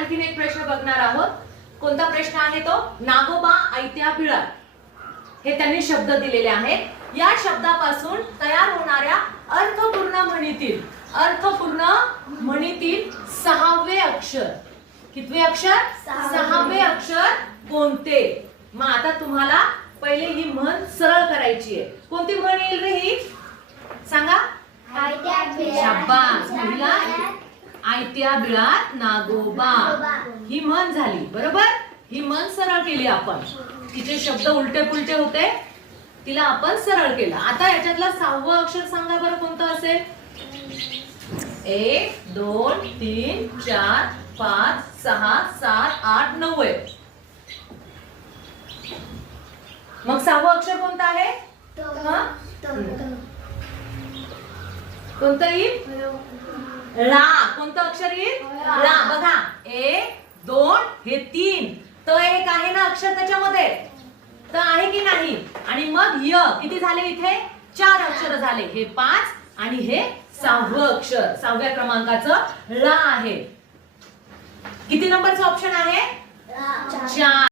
आणखीन एक प्रश्न बघणार आहोत. कोणता प्रश्न आहे तो? नागोबा ऐत्या बिळात. हे त्यांनी शब्द दिलेले आहेत. या शब्दापासून तयार होणाऱ्या अर्थपूर्ण म्हणीतील सहावे अक्षर. कितवे अक्षर? सहावे अक्षर कोणते? मग आता तुम्हाला पहिले ही म्हण सरळ करायची आहे. कोणती म्हण येईल रे ही? सांगा. शाबास. पहिला आयत्या बिळात नागोबा ही म्हण झाली. बरोबर. ही म्हण सरळ केली आपण. तिचे शब्द उलटे पुलटे होते, तिला आपण सरळ केलं. आता याच्यातलं सहावं अक्षर सांगा बरं कोणतं असेल? 1 2 3 4 5 6 7 8 9 आहे. मग सहावं अक्षर कोणतं आहे? कोणतं येईल? ला. कोणतं अक्षर येईल? ला. बघा 1 2 हे 3. त एक आहे ना अक्षर त्याच्यामध्ये, त आहे की नाही? आणि मग य किती झाले? इथे 4 अक्षर झाले. हे 5 आणि हे 6वं अक्षर, 6व्या क्रमांकाचं ला आहे. किती नंबरचं ऑप्शन आहे? 4.